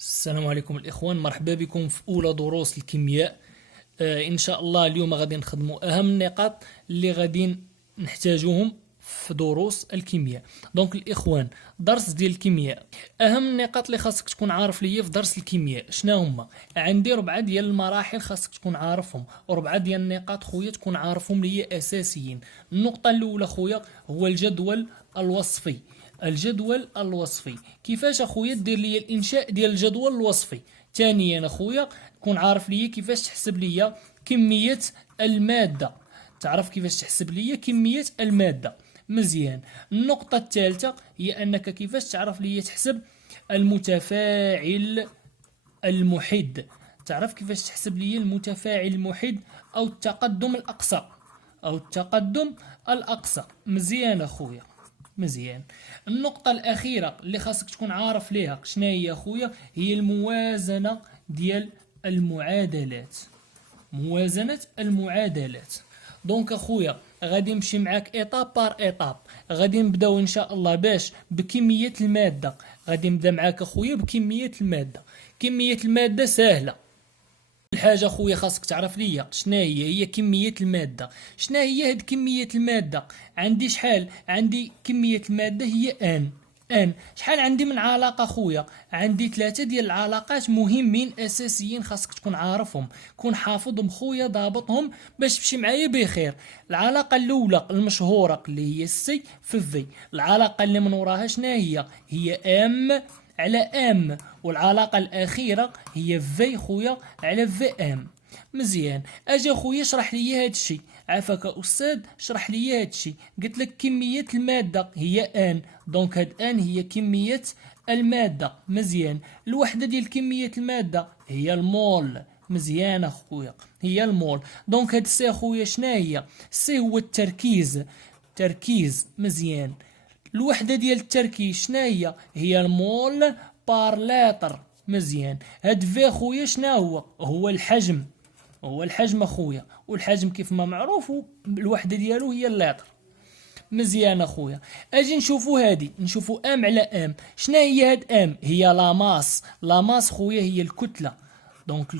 السلام عليكم الإخوان، مرحبا بكم في أولى دروس الكيمياء. إن شاء الله اليوم غادي نخدموا أهم النقاط اللي غادي نحتاجوهم في دروس الكيمياء. دونك الإخوان، درس ديال الكيمياء، أهم النقاط اللي خاصك تكون عارف ليا في درس الكيمياء شنو هما؟ عندي 4 ديال المراحل خاصك تكون عارفهم، 4 ديال النقاط خويا تكون عارفهم ليا أساسيين. النقطة الأولى خويا هو الجدول الوصفي. الجدول الوصفي كيفاش اخويا دير لي الانشاء ديال الجدول الوصفي. ثانيا اخويا كون عارف ليا كيفاش تحسب ليا كميه الماده، تعرف كيفاش تحسب ليا كميه الماده مزيان. النقطه الثالثه هي انك كيفاش تعرف ليا تحسب المتفاعل المحيد، تعرف كيفاش تحسب ليا المتفاعل المحيد او التقدم الاقصى، مزيان اخويا مزيان. النقطة الأخيرة اللي خاصك تكون عارف ليها شنو هي أخويا، هي الموازنة ديال المعادلات، موازنة المعادلات. دونك أخويا غادي نمشي معاك إيطاب بار إيطاب. غادي نبداو إن شاء الله باش بكمية المادة. غادي نبدا معاك أخويا بكمية المادة. كمية المادة سهلة. الحاجة خويا خاصك تعرف ليا شنو هي كمية المادة. شنو هي هاد كمية المادة؟ عندي شحال؟ عندي كمية المادة هي ان شحال عندي من علاقة خويا؟ عندي 3 ديال العلاقات مهمين اساسيين خاصك تكون عارفهم، كون حافظهم خويا، ضابطهم باش تمشي معايا بخير. العلاقة الاولى المشهورة اللي هي السي في في. العلاقة اللي من وراها شنو هي ام على ام، والعلاقة الأخيرة هي في خويا على في ام. مزيان. اجي خويا اشرح لي هاد الشيء، عافاك أستاذ شرح لي هاد الشيء. قلت لك كمية المادة هي ان، دونك هاد ان هي كمية المادة. مزيان. الوحدة ديال كمية المادة هي المول. مزيان اخويا، هي المول. دونك هاد السي اخويا شنو هي؟ السي هو التركيز، تركيز. مزيان. الوحدة ديال التركيز شنو هي المول بار لتر. مزيان. هاد في خويا شنو هو الحجم، هو الحجم اخويا، والحجم كيف ما معروف الوحدة ديالو هي اللتر. مزيان اخويا. اجي نشوفوا هادي، نشوفوا ام على ام. شنو هي هاد ام؟ هي لاماس. لاماس خويا هي الكتلة. دونك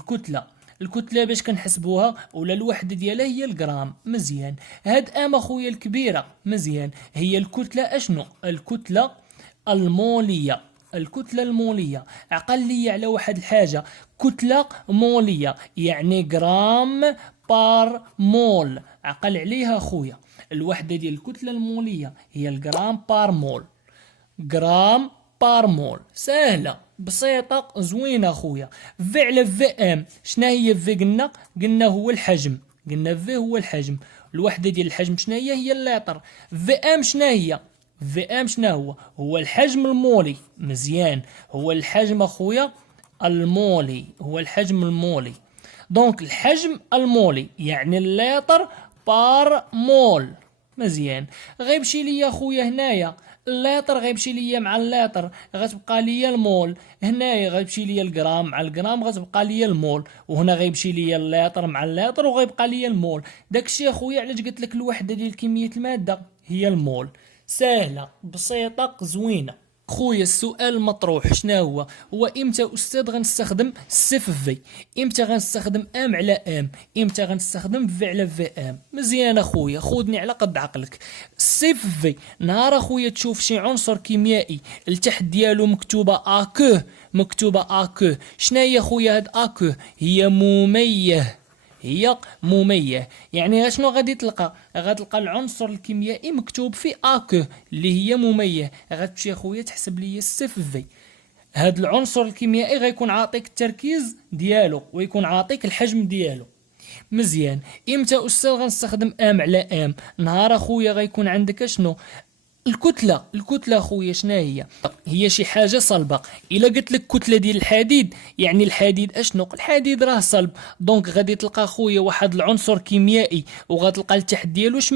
الكتلة باش كنحسبوها ولا الوحدة ديالها هي الجرام. مزيان. هاد ام اخويا الكبيرة، مزيان، هي الكتلة اشنو؟ الكتلة المولية. الكتلة المولية. عقل لي على واحد الحاجة، كتلة مولية يعني جرام بار مول. عقل عليها اخويا، الوحدة ديال الكتلة المولية هي الجرام بار مول. جرام بار مول. سهلة بسيطة زوينة خويا. في على في ام. شنو هي في؟ قلنا هو الحجم، قلنا في هو الحجم. الوحدة ديال الحجم شنو هي اللتر. في ام شنو هي؟ في ام شنو هو الحجم المولي. مزيان. هو الحجم اخويا المولي، هو الحجم المولي. دونك الحجم المولي يعني اللتر بار مول. مزيان. غيمشي ليا خويا هنايا اللتر، غيمشي ليا مع اللتر غتبقى ليا المول. هنايا غيمشي ليا الجرام مع الجرام غتبقى ليا المول، وهنا غيمشي ليا اللتر مع اللتر وغيبقى ليا المول. داكشي اخويا علاش قلت لك الوحده ديال كميه الماده هي المول. سهله بسيطه زوينه. خويا السؤال المطروح شنو هو امتى استاذ غنستخدم سي في في؟ امتى غنستخدم ام على ام؟ امتى غنستخدم في على في ام؟ مزيان اخويا، خذني على قد عقلك. سي في في نهار اخويا تشوف شي عنصر كيميائي التحت ديالو مكتوبه اكو، مكتوبه اكو. شنو هي خويا هاد اكو؟ هي مميه، هي مميه. يعني شنو غادي تلقى؟ غتلقى العنصر الكيميائي مكتوب فيه اكو اللي هي مميه. غتمشي خويا تحسب لي السي في. هاد العنصر الكيميائي غيكون عاطيك التركيز ديالو ويكون عاطيك الحجم ديالو. مزيان. امتى استاذ غنستخدم ام على ام؟ نهار اخويا غيكون عندك شنو؟ الكتلة خويا شنو هي شي حاجة صلبة. إلا قلت لك كتلة ديال الحديد يعني الحديد اشنو؟ الحديد راه صلب. دونك غادي تلقى خويا واحد العنصر كيميائي وغتلقى لتحت ديالو واش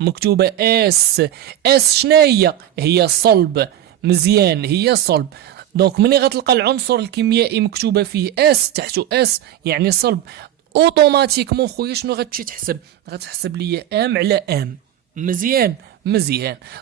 مكتوبة اس. اس شنو هي صلب. مزيان، هي صلب. دونك ملي غتلقى العنصر الكيميائي مكتوبة فيه اس تحتو اس يعني صلب، اوتوماتيكمون خويا شنو غتمشي تحسب؟ غتحسب لي ام على ام. مزيان.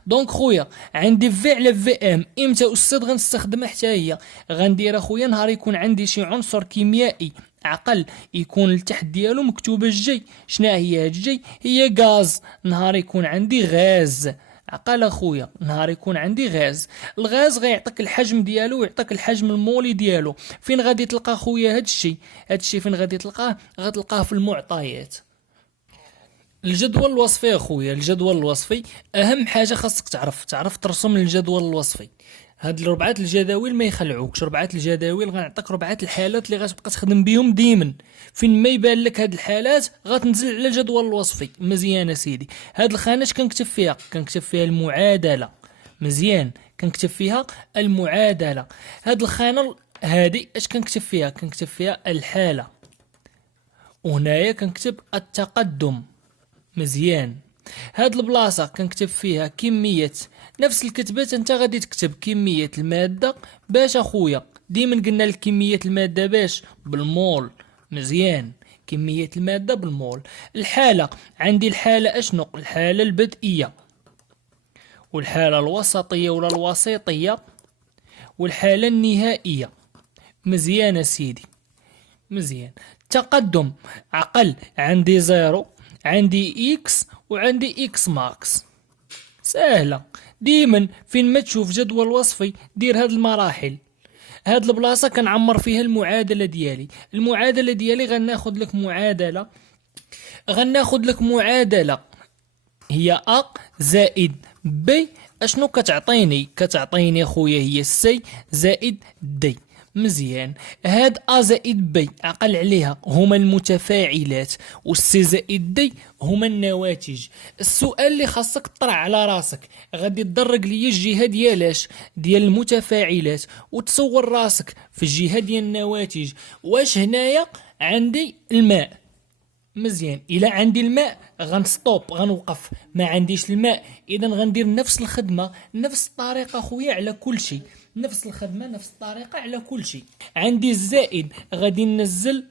دونك خويا عندي في على في ام، امتى استاذ غنستخدمها حتى هي؟ غندير اخويا نهار يكون عندي شي عنصر كيميائي عقل يكون التحت ديالو مكتوبه الجي. شنو هي الجي؟ هي غاز. نهار يكون عندي غاز عقل اخويا، نهار يكون عندي غاز، الغاز غيعطيك الحجم ديالو ويعطيك الحجم المولي ديالو. فين غادي تلقى خويا هادشي فين غادي تلقاه؟ غتلقاه في المعطيات. الجدول الوصفي اخويا، الجدول الوصفي اهم حاجه خاصك تعرف ترسم الجدول الوصفي. هاد الربعات الجداول ما يخلعوكش، ربعات الجداول غنعطيك ربعات الحالات اللي غتبقى تخدم بهم ديما. فين ما يبان لك هاد الحالات غتنزل على الجدول الوصفي. مزيان سيدي. هاد الخانه اش كنكتب فيها؟ كنكتب فيها المعادله. مزيان، كنكتب فيها المعادله. هاد الخانه هادي اش كنكتب فيها؟ كنكتب فيها الحاله. وهنايا كنكتب التقدم. مزيان. هاد البلاصه كنكتب فيها كميه، نفس الكتبات انت غادي تكتب كميه الماده باش اخويا. ديما قلنا لك كميه الماده باش بالمول. مزيان، كميه الماده بالمول. الحاله عندي الحاله اشنو؟ الحاله البدئيه والحاله الوسطيه ولا الوسيطيه والحاله النهائيه. مزيان سيدي، مزيان. تقدم عقل عندي زيرو، عندي اكس وعندي اكس ماكس. سهلة. ديما فين ما تشوف جدول وصفي دير هاد المراحل. هاد البلاصة كنعمر فيها المعادلة ديالي. المعادلة ديالي غناخد لك معادلة هي أ زائد بي. اشنو كتعطيني خويا؟ هي سي زائد دي. مزيان. هاد ا زائد بي عقل عليها هما المتفاعلات، والسي زائد دي هما النواتج. السؤال اللي خاصك تطرح على راسك، غادي تدرج ليا الجهه ديال المتفاعلات وتصور راسك في الجهه ديال النواتج. واش هنايا عندي الماء؟ مزيان. الى عندي الماء غنستوب، غنوقف. ما عنديش الماء اذا غندير نفس الخدمه نفس الطريقه خويا على كل شيء. نفس الخدمه نفس الطريقه على كل شيء. عندي الزائد غادي ننزل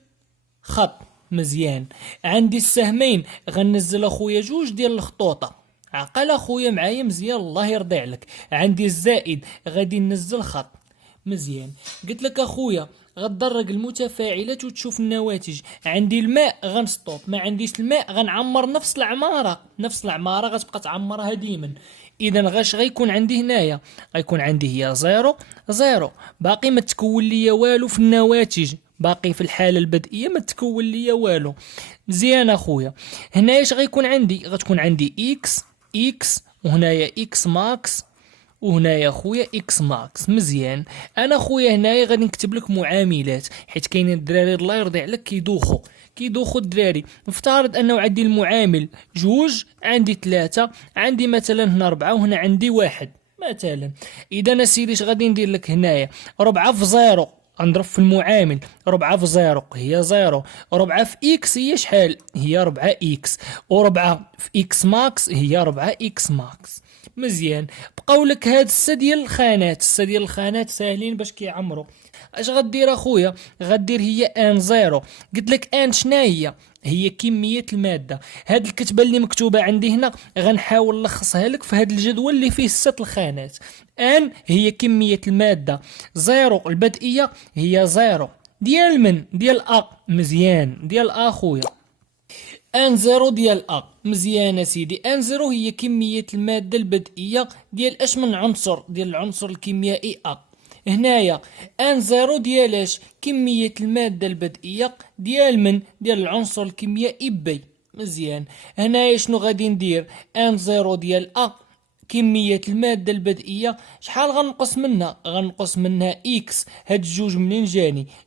خط. مزيان. عندي السهمين غننزل اخويا جوج ديال الخطوطه. عقل اخويا معايا مزيان الله يرضي عليك. عندي الزائد غادي ننزل خط. مزيان. قلت لك اخويا غتدرج المتفاعلات وتشوف النواتج. عندي الماء غنستوب، ما عنديش الماء غنعمر نفس العماره غتبقى تعمرها ديما. اذا غاش غيكون عندي هنايا؟ غيكون عندي هي زيرو باقي ما تكون ليا والو في النواتج، باقي في الحاله البدئيه ما تكون ليا والو. مزيان اخويا. هنايا اش غيكون عندي؟ غتكون عندي اكس وهنايا اكس ماكس وهنايا خويا اكس ماكس. مزيان. انا خويا هنايا غادي نكتب لك معاملات، حيت كاينين الدراري الله يرضي عليك كيدوخوا الدراري. نفترض انه عندي المعامل جوج، عندي ثلاثة، عندي مثلا هنا 4 وهنا عندي 1 مثلا. اذا اسيدي اش غادي ندير لك هنايا؟ 4 في 0 غنضرب في المعامل. 4 في 0 هي 0، 4 في اكس هي شحال؟ هي 4 اكس، و4 في اكس ماكس هي 4 اكس ماكس. مزيان. بقاو لك هاد السه ديال الخانات ساهلين باش كيعمروا. اش غدير اخويا؟ غدير هي ان زيرو. قلت لك ان شناهي؟ هي كميه الماده. هاد الكتبه اللي مكتوبه عندي هنا غنحاول نلخصها لك في هاد الجدول اللي فيه 6 الخانات. ان هي كميه الماده، زيرو البدئيه هي زيرو ديال من؟ ديال ا. مزيان، ديال ا خويا. ان زيرو ديال ا. مزيان سيدي. ان زيرو هي كمية المادة البدئية ديال اش من عنصر؟ ديال العنصر الكيميائي ا. هنايا ان زيرو ديال اش؟ كمية المادة البدئية ديال من؟ ديال العنصر الكيميائي بي. مزيان. هنايا شنو غادي ندير؟ ان زيرو ديال ا كمية المادة البدئية شحال غنقص منها؟ غنقص منها اكس. هاد الجوج منين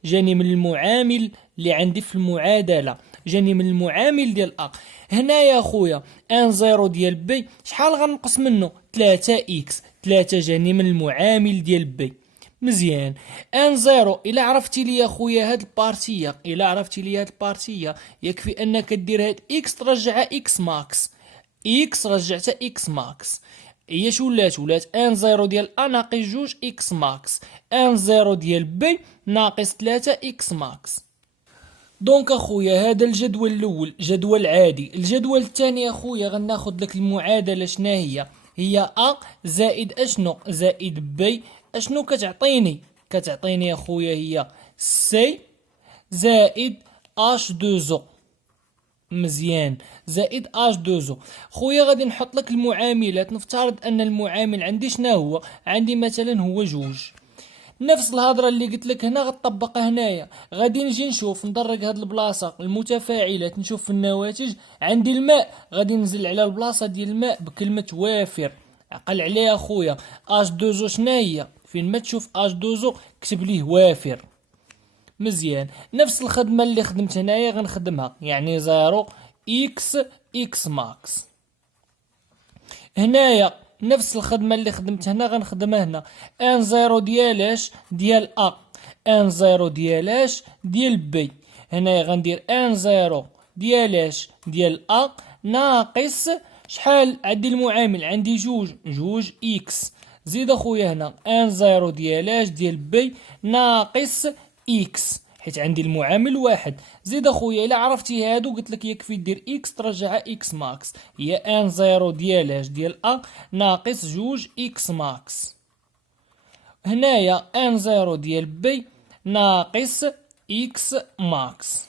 جاني من المعامل اللي عندي في المعادلة، جاني من المعامل ديال ا. هنا يا خويا ان زيرو ديال بي شحال غنقص منه؟ 3 اكس، 3 جاني من المعامل ديال بي. مزيان. ان زيرو الا عرفتي لي يا خويا هاد البارتيه يكفي انك دير هاد اكس ترجعها اكس ماكس. اكس رجعتها اكس ماكس هي شو ولات ان زيرو ديال ا ناقص 2 اكس ماكس، ان زيرو ديال بي ناقص 3 اكس ماكس. دونك اخويا هذا الجدول الاول جدول عادي. الجدول الثاني اخويا غناخد لك المعادله شنا هي ا زائد اشنو زائد بي. اشنو كتعطيني؟ كتعطيني اخويا هي سي زائد اش دو زو. مزيان، زائد اش دو زو. خويا غادي نحط لك المعاملات. نفترض ان المعامل عندي شنو هو؟ عندي مثلا هو جوج. نفس الهضره اللي قلت لك هنا غطبقها هنايا. غادي نجي نشوف ندرج هاد البلاصه المتفاعلات، نشوف في النواتج. عندي الماء غادي ننزل على البلاصه ديال الماء بكلمه وافر. عقل عليها خويا. اش دوزو شناهي؟ فين ما تشوف اش دوزو كتب ليه وافر. مزيان، نفس الخدمه اللي خدمت هنايا غنخدمها، يعني زيرو اكس ماكس. هنايا نفس الخدمة اللي خدمت هنا غنخدمها هنا. ان زيرو ديالاش ديال ا، ان زيرو ديالاش ديال بي. هنايا غندير ان زيرو ديالاش ديال ا ناقص شحال؟ عندي المعامل عندي جوج اكس. زيد اخويا هنا ان زيرو ديالاش ديال بي ناقص اكس، حيت عندي المعامل واحد. زيد اخويا الا عرفتي هادو قلت لك يكفي دير اكس ترجعها اكس ماكس. هي ان زيرو ديالاش ديال ا ناقص جوج اكس ماكس. هنايا ان زيرو ديال بي ناقص اكس ماكس.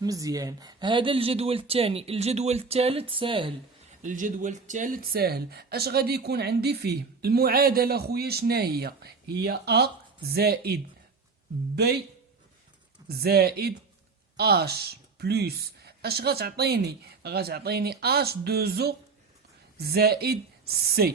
مزيان، هذا الجدول الثاني. الجدول الثالث ساهل. الجدول الثالث ساهل. اش غادي يكون عندي فيه؟ المعادله خويا شناهي؟ هي ا زائد بي زائد اش بلس اش غتعطيني؟ غتعطيني اش دو زو زائد سي.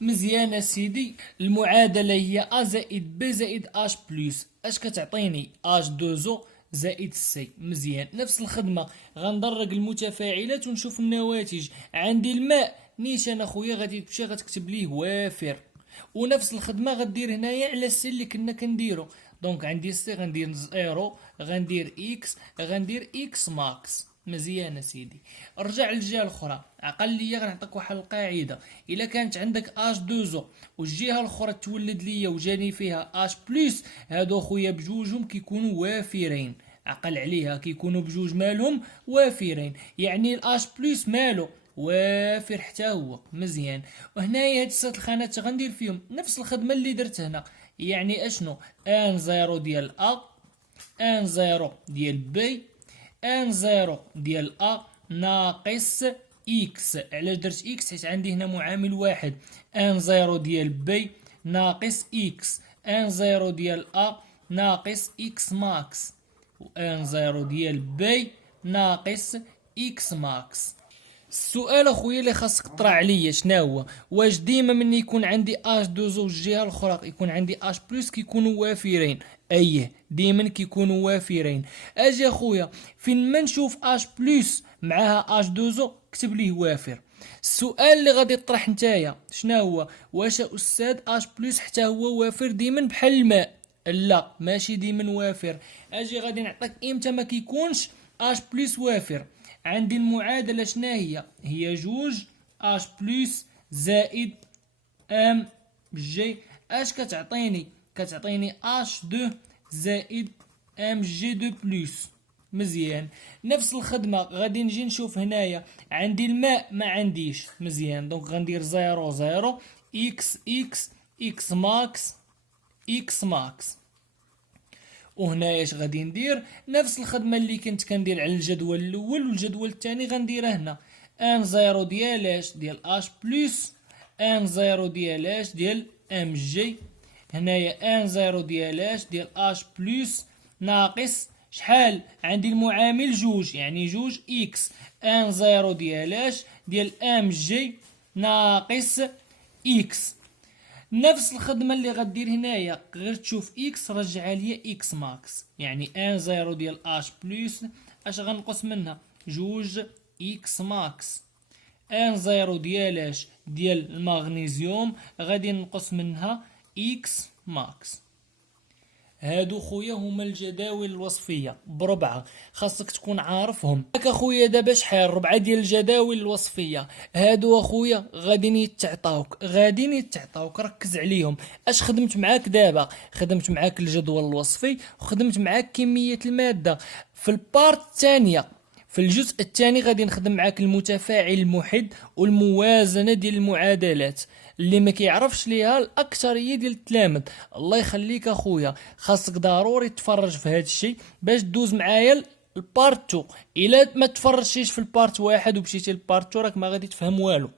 مزيان اسيدي، المعادله هي ا زائد بي زائد اش بلس اش كتعطيني؟ اش دو زو زائد سي. مزيان، نفس الخدمه غندرج المتفاعلات ونشوف النواتج. عندي الماء نيشان اخويا غادي تمشي غتكتب ليه وافر. ونفس الخدمه غدير هنايا على السي اللي كنا كنديرو. دونك عندي سي غندير زيرو، غندير اكس، غندير اكس ماكس. مزيان اسيدي، رجع للجهه الاخرى. عقل ليا غنعطيك واحد القاعده. الا كانت عندك اش دوزو والجهه الاخرى تولد ليا وجاني فيها اش بلس، هادو خويا بجوجهم كيكونوا وافرين. عقل عليها، كيكونوا بجوج مالهم وافرين، يعني الاش بلس مالو وافر حتى هو. مزيان، وهنايا هاد الست الخانات غندير فيهم نفس الخدمه اللي درت هنا. يعني اشنو؟ ان زيرو ديال ا، ان زيرو ديال بي، ان زيرو ديال ا ناقص اكس. علاش درت اكس؟ حيت عندي هنا معامل واحد. ان زيرو ديال بي ناقص اكس، ان زيرو ديال ا ناقص اكس ماكس، وان زيرو ديال بي ناقص اكس ماكس. السؤال اخويا اللي خاصك تطرح عليا شنو هو؟ واش ديما ملي يكون عندي اش دوزو والجهه الاخرى يكون عندي اش بلس كيكونوا وافرين؟ ايه، ديما كيكونوا وافرين. اجي اخويا فين ما نشوف اش بلس معاها اش دوزو كتب ليه وافر. السؤال اللي غادي تطرح نتايا شنو هو؟ واش استاذ اش بلس حتى هو وافر ديما بحال الماء؟ لا، ماشي ديما وافر. اجي غادي نعطيك امتى ما كيكونش اش بلس وافر. عندي المعادلة شنا هي جوج اش بلس زائد ام جي. اش كتعطيني؟ كتعطيني اش دو زائد ام جي دو بلس. مزيان، نفس الخدمة غادي نجي نشوف هنايا. عندي الماء ما عنديش. مزيان، دونك غندير زيرو زيرو اكس اكس اكس ماكس اكس ماكس. وهنا اش غادي ندير؟ نفس الخدمه اللي كنت كندير على الجدول الاول والجدول الثاني غنديرها هنا. ان زيرو ديالاش ديال اش بلس ان زيرو ديالاش ديال ام جي. هنايا ان زيرو ديالاش ديال اش بلس ناقص شحال؟ عندي المعامل جوج، يعني جوج اكس. ان زيرو ديالاش ديال ام جي ناقص اكس. نفس الخدمه اللي غدير هنايا، غير تشوف اكس رجعها ليا اكس ماكس. يعني ان زيرو ديال اش بلس اش غنقص منها؟ جوج اكس ماكس. ان زيرو ديالاش ديال المغنيسيوم غادي نقص منها اكس ماكس. هادو خويا هما الجداول الوصفيه بربعه، خاصك تكون عارفهم. هاك اخويا دابا شحال 4 ديال الجداول الوصفيه. هادو اخويا غاديين يتعطاوك، ركز عليهم. اش خدمت معاك دابا؟ خدمت معاك الجدول الوصفي وخدمت معاك كميه الماده. في البارت الثانيه، في الجزء الثاني غادي نخدم معاك المتفاعل المحد والموازنه ديال المعادلات اللي ما كيعرفش ليها الاكثريه ديال التلامذ. الله يخليك اخويا، خاصك ضروري تفرج في هذا الشيء باش دوز معايا البارت 2. الا ما تفرجتيش في البارت 1 ومشيتي للبارت 2 راك ما غادي تفهم والو.